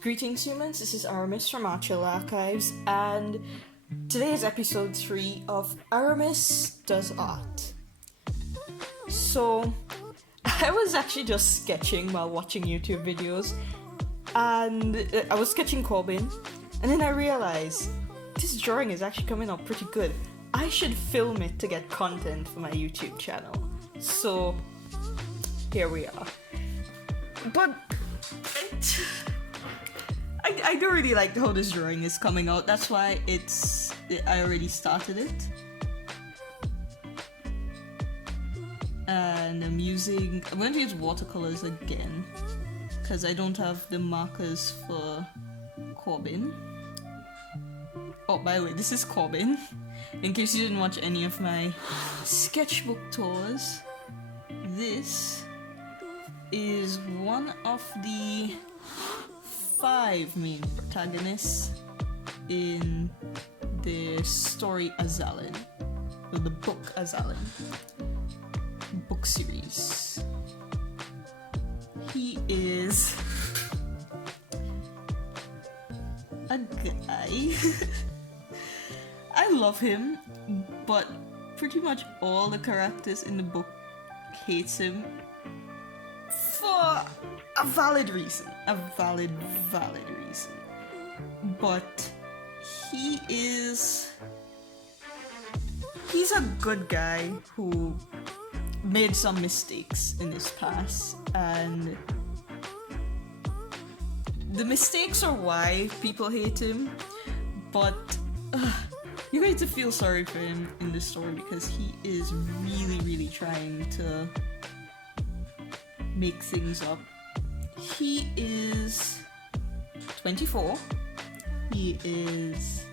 Greetings, humans. This is Aramis from Archill Archives, and today is episode 3 of Aramis Does Art. So, I was actually just sketching while watching YouTube videos, and I was sketching Corbin, and then I realized this drawing is actually coming out pretty good. I should film it to get content for my YouTube channel. So, here we are. But I don't really like how this drawing is coming out. That's why I already started it. And I'm going to use watercolors again because I don't have the markers for Corbin. Oh, by the way, this is Corbin. In case you didn't watch any of my sketchbook tours, this is one of the 5 main protagonists in the story Azalin, or the book Azalin book series. He is a guy. I love him, but pretty much all the characters in the book hates him for a valid reason. Valid reason. But he's a good guy who made some mistakes in his past, and the mistakes are why people hate him, but you're going to feel sorry for him in the story because he is really trying to make things up. He is 24. He is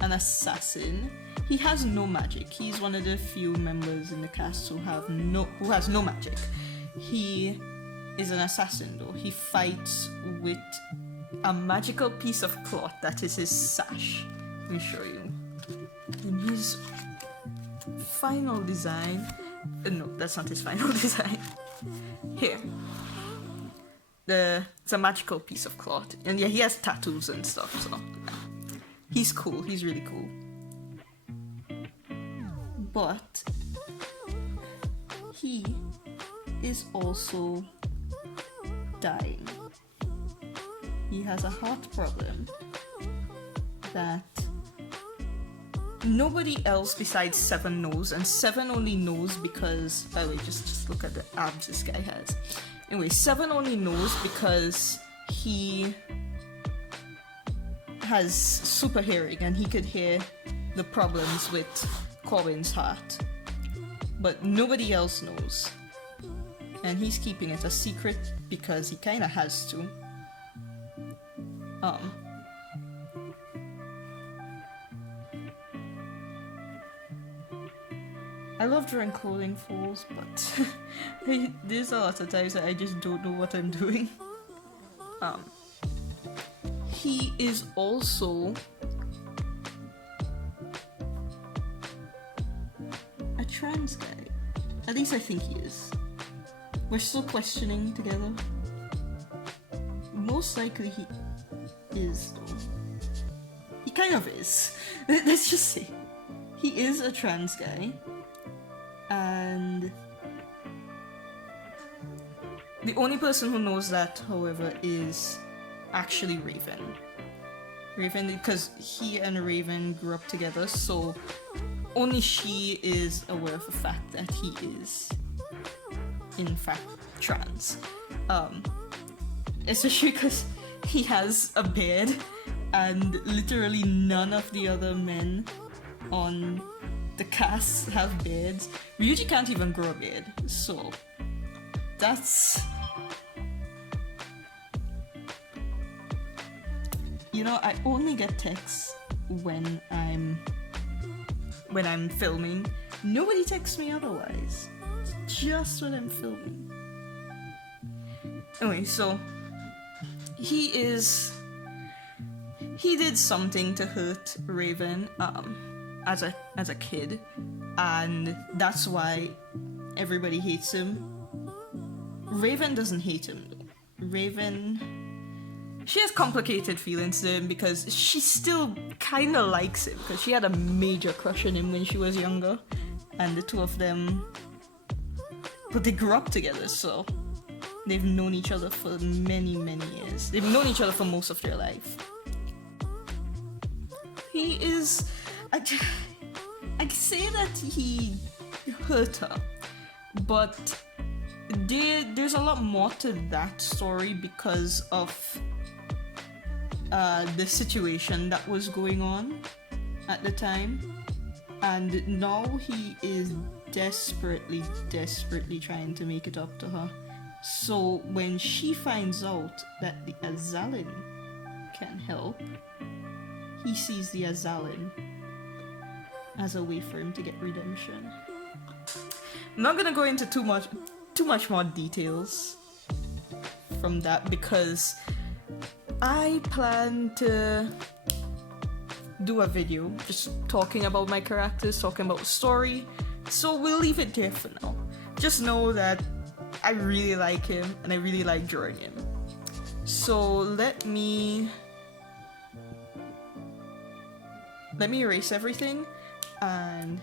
an assassin. He has no magic. He's one of the few members in the cast who has no magic. He is an assassin though. He fights with a magical piece of cloth that is his sash. Let me show you. And his final design. No, that's not his final design. Here. It's a magical piece of cloth. And yeah, he has tattoos and stuff, so yeah. He's cool. He's really cool. But he is also dying. He has a heart problem that nobody else besides Seven knows, and Seven only knows because, by the way, just look at the abs this guy has. Anyway, Seven only knows because he has super hearing and he could hear the problems with Corbin's heart. But nobody else knows. And he's keeping it a secret because he kinda has to. I love drawing clothing falls, but there's a lot of times that I just don't know what I'm doing. He is also a trans guy. At least I think he is. We're still questioning together. Most likely he is, though. He kind of is. Let's just say. He is a trans guy. And the only person who knows that, however, is actually Raven. Raven, because he and Raven grew up together, so only she is aware of the fact that he is, in fact, trans. Especially because he has a beard, and literally none of the other men on the cast have beards. Ryuji can't even grow a beard, so that's... You know, I only get texts when I'm filming. Nobody texts me otherwise. It's just when I'm filming. Anyway, so he did something to hurt Raven as a kid, and that's why everybody hates him. Raven doesn't hate him though. Raven she has complicated feelings to him because she still kind of likes him because she had a major crush on him when she was younger, and the two of them, but they grew up together, so they've known each other for many years. They've known each other for most of their life. He is, I say that he hurt her, but there's a lot more to that story because of the situation that was going on at the time, and now he is desperately trying to make it up to her. So when she finds out that the Azalin can help, he sees the Azalin as a way for him to get redemption. I'm not gonna go into too much more details from that because I plan to do a video just talking about my characters, talking about the story, so we'll leave it there for now. Just know that I really like him and I really like drawing him. So let me erase everything and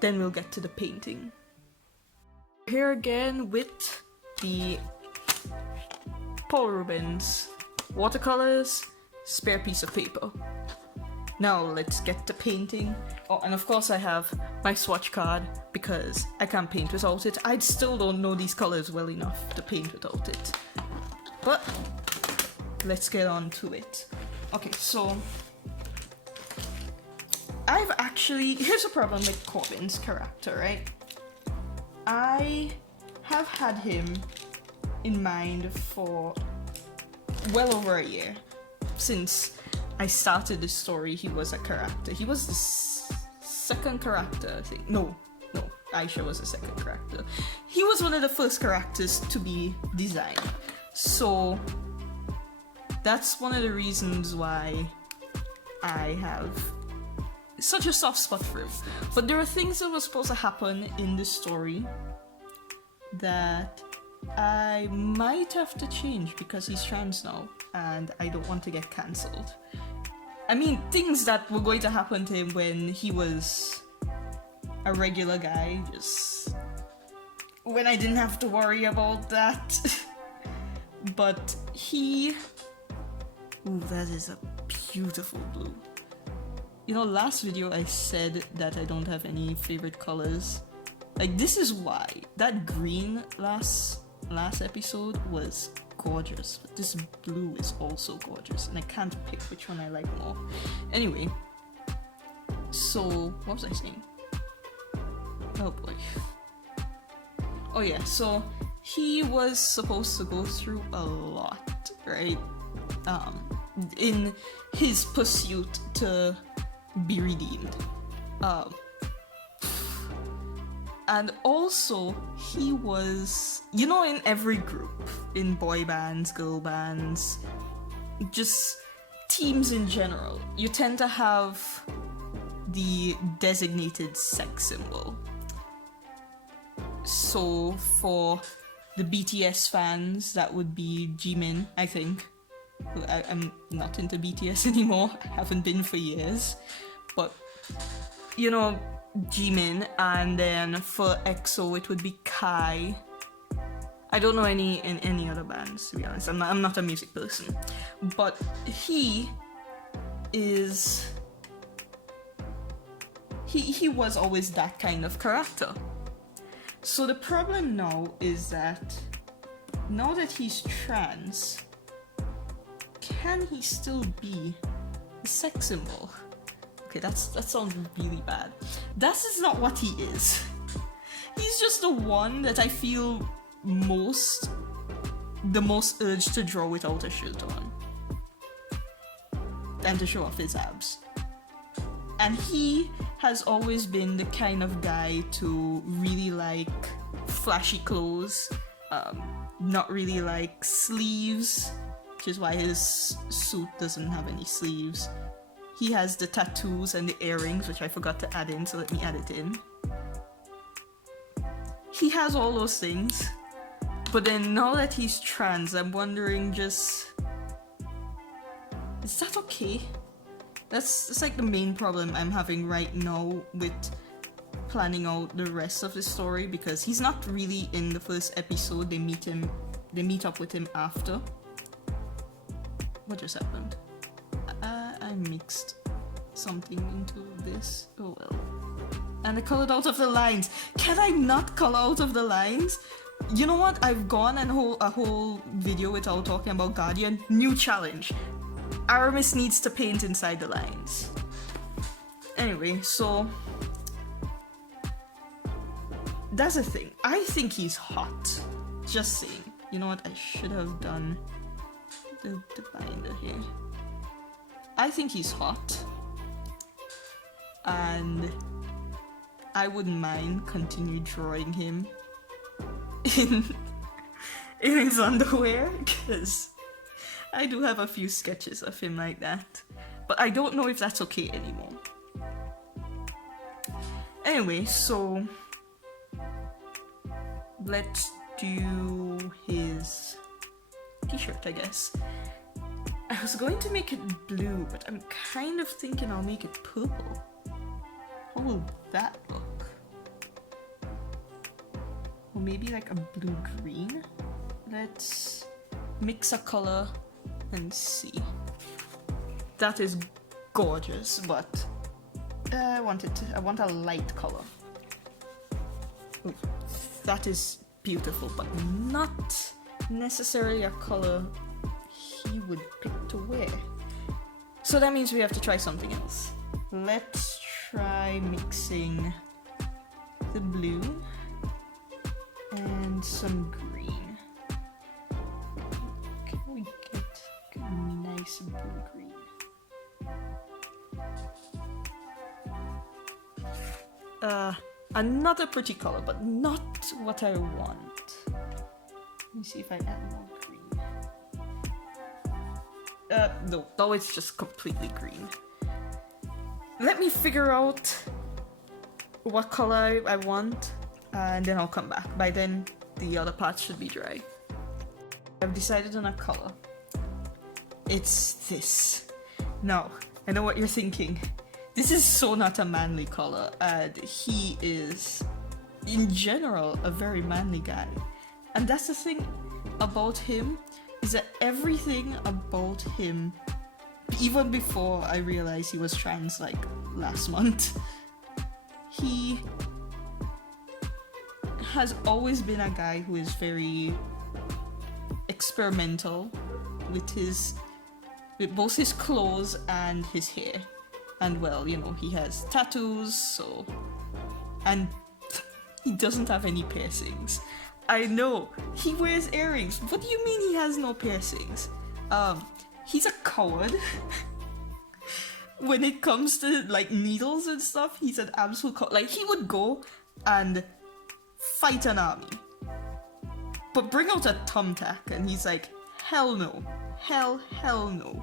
then we'll get to the painting. Here again with the Paul Rubens watercolors, spare piece of paper. Now let's get to painting. Oh, and of course I have my swatch card because I can't paint without it. I still don't know these colors well enough to paint without it. But let's get on to it. Okay, so here's a problem with Corbin's character, right? I have had him in mind for well over a year. Since I started the story, he was a character. He was the second character, I think. No, Aisha was the second character. He was one of the first characters to be designed. So that's one of the reasons why I have such a soft spot for him. But there are things that were supposed to happen in the story that I might have to change because he's trans now and I don't want to get cancelled. I mean, things that were going to happen to him when he was a regular guy, just when I didn't have to worry about that. But ooh, that is a beautiful blue. You know, last video I said that I don't have any favorite colors. Like, this is why. That green last episode was gorgeous, but this blue is also gorgeous, and I can't pick which one I like more. Anyway, so what was I saying? Oh boy. Oh yeah, so he was supposed to go through a lot, right? In his pursuit to be redeemed. And also, he was, you know, in every group, in boy bands, girl bands, just teams in general, you tend to have the designated sex symbol. So for the BTS fans, that would be Jimin, I think. I'm not into BTS anymore, I haven't been for years, but, you know, Jimin. And then for EXO it would be Kai. I don't know any other bands, to be honest. I'm not a music person, but he is he was always that kind of character. So the problem now is that now that he's trans, can he still be a sex symbol? Okay, that sounds really bad. That is not what he is. He's just the one that I feel the most urge to draw without a shirt on. And to show off his abs. And he has always been the kind of guy to really like flashy clothes, not really like sleeves, which is why his suit doesn't have any sleeves. He has the tattoos and the earrings, which I forgot to add in, so let me add it in. He has all those things, but then now that he's trans, I'm wondering just Is that okay? That's like the main problem I'm having right now with planning out the rest of the story, because he's not really in the first episode. They meet up with him after. What just happened? I mixed something into this. Oh well. And I colored out of the lines. Can I not color out of the lines? You know what? I've gone and a whole video without talking about Guardian. New challenge. Aramis needs to paint inside the lines. Anyway, so that's the thing. I think he's hot. Just saying. You know what? I should have done the binder here. I think he's hot. And I wouldn't mind continue drawing him in his underwear, because I do have a few sketches of him like that. But I don't know if that's okay anymore. Anyway, so let's do his t-shirt, I guess. I was going to make it blue, but I'm kind of thinking I'll make it purple. How will that look? Or maybe like a blue-green? Let's mix a color and see. That is gorgeous, but I want a light color. Ooh, that is beautiful, but not necessarily a color he would pick to wear. So that means we have to try something else. Let's try mixing the blue and some green. Can we get a nice blue-green? Another pretty color, but not what I want. Let me see if I add more green. No, it's just completely green. Let me figure out what color I want, and then I'll come back. By then, the other parts should be dry. I've decided on a color. It's this. Now, I know what you're thinking. This is so not a manly color, and he is, in general, a very manly guy. And that's the thing about him, is that everything about him, even before I realized he was trans like last month, he has always been a guy who is very experimental with both his clothes and his hair. And well, you know, he has tattoos, so, and he doesn't have any piercings. I know, he wears earrings. What do you mean he has no piercings? He's a coward. When it comes to like needles and stuff, he's an absolute coward. Like, he would go and fight an army, but bring out a thumbtack and he's like, hell no. Hell no.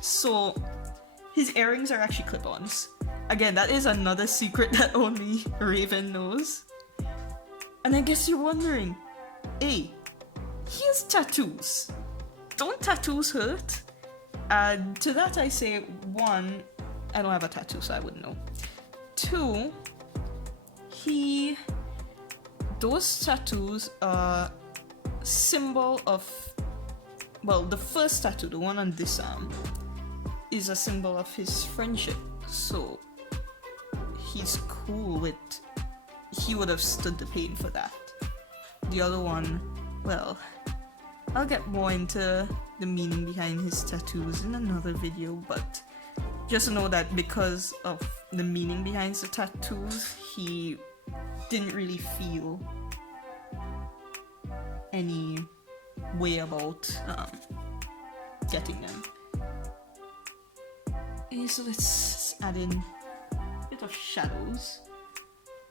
So his earrings are actually clip-ons. Again, that is another secret that only Raven knows. And I guess you're wondering, hey, he has tattoos. Don't tattoos hurt? And to that I say, one, I don't have a tattoo, so I wouldn't know. Two, those tattoos are symbol of, well, the first tattoo, the one on this arm, is a symbol of his friendship. So he's cool with, he would have stood the pain for that. The other one, well, I'll get more into the meaning behind his tattoos in another video, but just know that because of the meaning behind the tattoos, he didn't really feel any way about getting them. Okay, so let's add in a bit of shadows,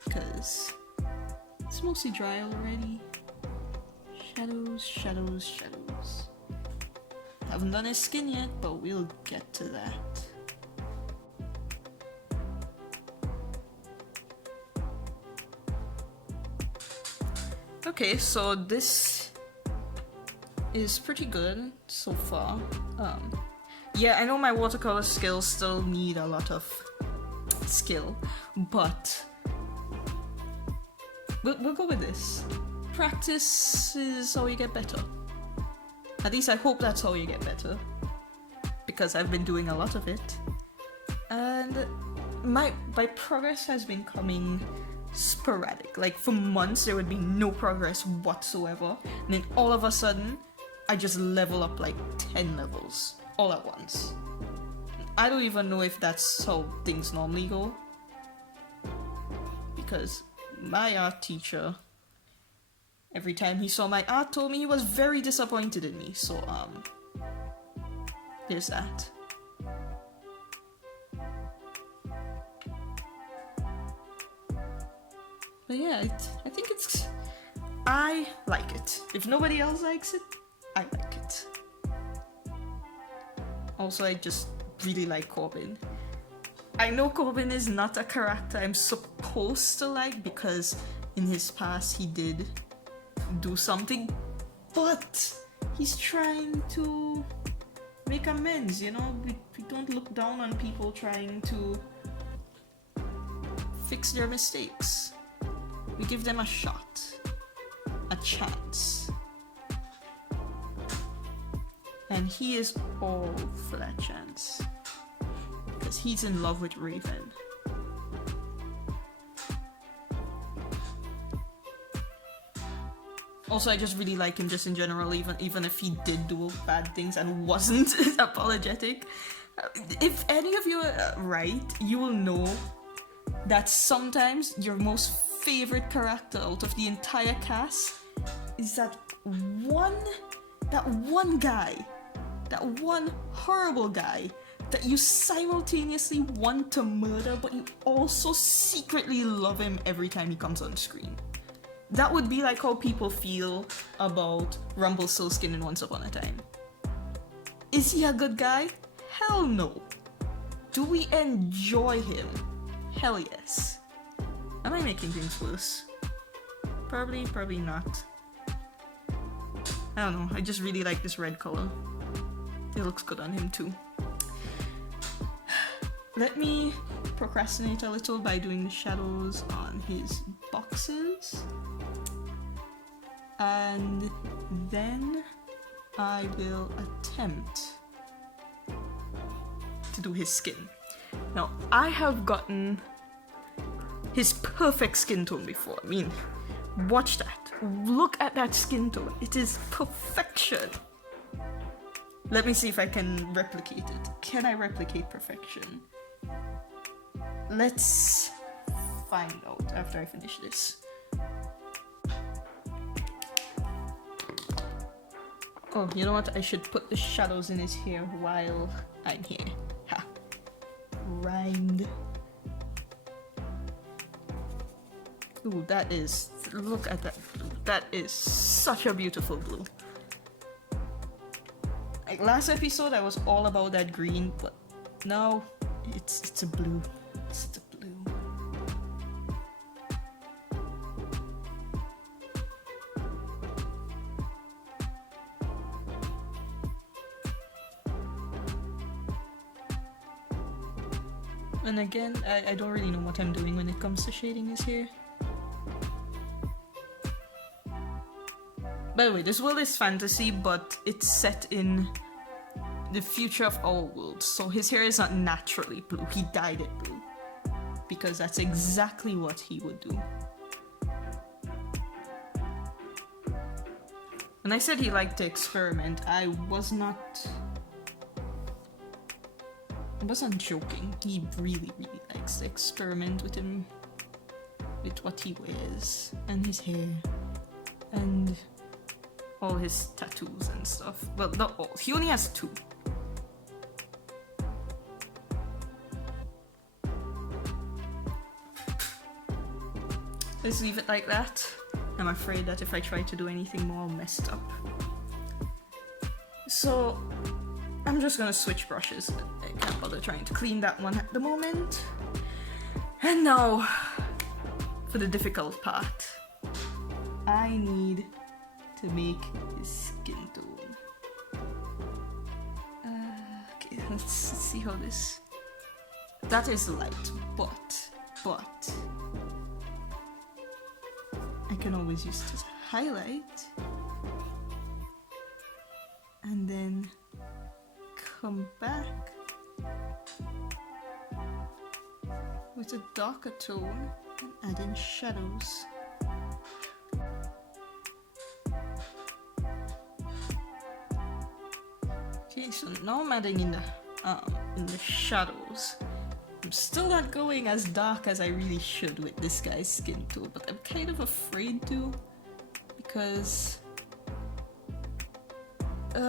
because it's mostly dry already. Shadows. Haven't done his skin yet, but we'll get to that. Okay, so this is pretty good so far. Yeah, I know my watercolor skills still need a lot of skill, but we'll go with this. Practice is how you get better. At least I hope that's how you get better, because I've been doing a lot of it. And my progress has been coming sporadic. Like for months there would be no progress whatsoever, and then all of a sudden I just level up like 10 levels all at once. I don't even know if that's how things normally go, because my art teacher, every time he saw my art, told me he was very disappointed in me. So there's that. But yeah, I think I like it. If nobody else likes it, I like it. Also, I just really like Corbin. I know Corbin is not a character I'm supposed to like, because in his past he did do something, but he's trying to make amends, you know? We don't look down on people trying to fix their mistakes. We give them a shot, a chance. And he is all for that chance, because he's in love with Raven. Also, I just really like him just in general, even if he did do bad things and wasn't apologetic. If any of you are right, you will know that sometimes your most favorite character out of the entire cast is that one guy, that one horrible guy that you simultaneously want to murder, but you also secretly love him every time he comes on screen. That would be like how people feel about Rumpelstiltskin in Once Upon a Time. Is he a good guy? Hell no. Do we enjoy him? Hell yes. Am I making things worse? Probably not. I don't know, I just really like this red color. It looks good on him too. Let me procrastinate a little by doing the shadows on his boxes. And then I will attempt to do his skin. Now, I have gotten his perfect skin tone before. I mean, watch that. Look at that skin tone. It is perfection. Let me see if I can replicate it. Can I replicate perfection? Let's find out after I finish this. Oh, you know what? I should put the shadows in his hair while I'm here. Ha. Rhymed. Ooh, that is... Look at that blue. That is such a beautiful blue. Like last episode, I was all about that green, but now it's a blue. It's the blue. And again, I don't really know what I'm doing when it comes to shading his hair. By the way, this world is fantasy, but it's set in the future of our world, so his hair is not naturally blue. He dyed it blue because that's exactly what he would do. When I said he liked to experiment, I wasn't joking. He really likes to experiment with what he wears and his hair and all his tattoos and stuff. Well, not all. He only has 2. Let's leave it like that. I'm afraid that if I try to do anything more, I'll mess it up. So I'm just gonna switch brushes. I can't bother trying to clean that one at the moment. And now for the difficult part. I need to make his skin tone. Okay, let's see how this... That is light, but... I can always use this highlight. And then come back with a darker tone and add in shadows. Okay, so now I'm adding in the shadows. I'm still not going as dark as I really should with this guy's skin tone, but I'm kind of afraid to, because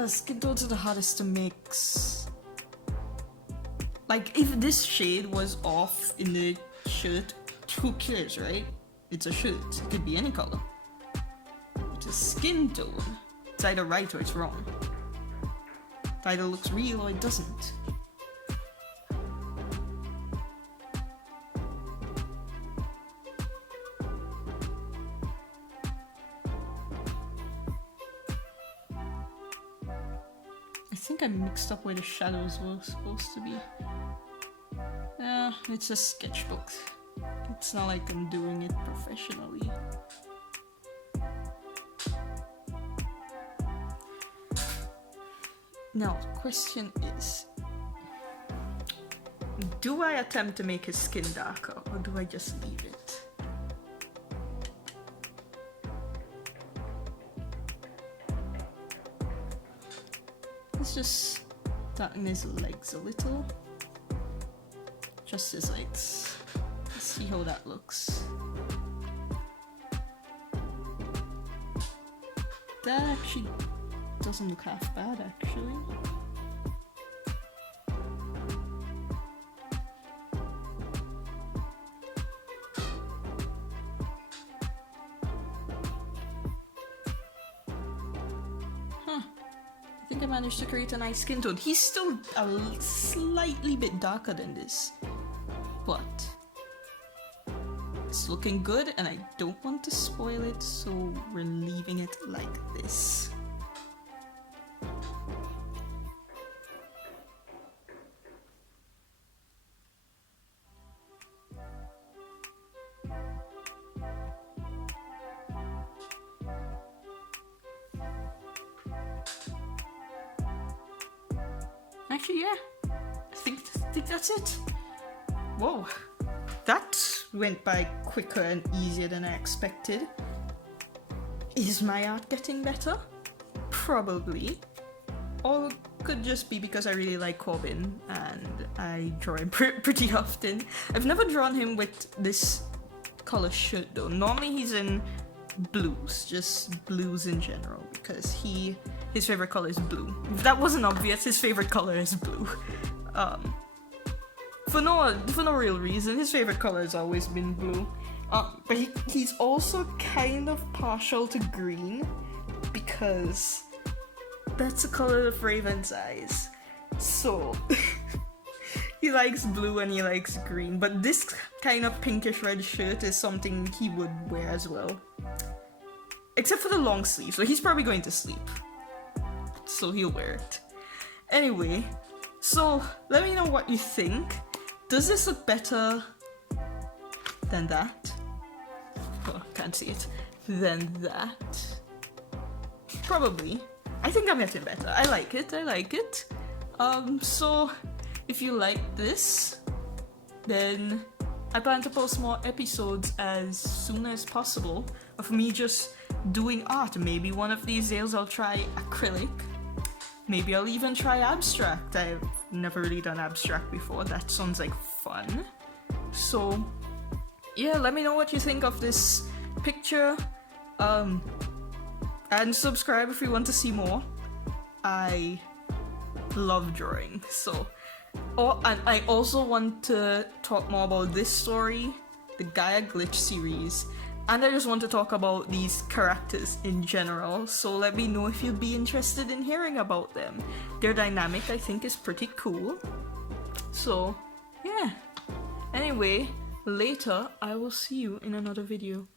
skin tones are the hardest to mix. Like, if this shade was off in the shirt, who cares, right? It's a shirt, it could be any color. It's a skin tone. It's either right or it's wrong. It either looks real or it doesn't. I think I mixed up where the shadows were supposed to be. It's a sketchbook. It's not like I'm doing it professionally. Now, the question is, do I attempt to make his skin darker, or do I just leave it? Let's just darken his legs a little. Just his legs. Let's see how that looks. That actually doesn't look half bad, actually. I think I managed to create a nice skin tone. He's still a slightly bit darker than this, but it's looking good and I don't want to spoil it, so we're leaving it like this. Actually, yeah, I think that's it. Whoa, that went by quicker and easier than I expected. Is my art getting better? Probably. Or it could just be because I really like Corbin and I draw him pretty often. I've never drawn him with this color shirt though. Normally he's in blues, just blues in general, because his favorite color is blue. If that wasn't obvious, his favorite color is blue. For no real reason, his favorite color has always been blue. But he's also kind of partial to green, because that's the color of Raven's eyes. So he likes blue and he likes green, but this kind of pinkish red shirt is something he would wear as well. Except for the long sleeve, so he's probably going to sleep. So he'll wear it. Anyway, so let me know what you think. Does this look better than that? Oh, can't see it. Than that? Probably. I think I'm getting better. I like it. So if you like this, then I plan to post more episodes as soon as possible of me just doing art. Maybe one of these days I'll try acrylic. Maybe I'll even try abstract. I've never really done abstract before. That sounds like fun. So yeah, let me know what you think of this picture. And subscribe if you want to see more. I love drawing, so. Oh, and I also want to talk more about this story, the Gaia Glitch series, and I just want to talk about these characters in general, so let me know if you'd be interested in hearing about them. Their dynamic, I think, is pretty cool. So, yeah. Anyway, later I will see you in another video.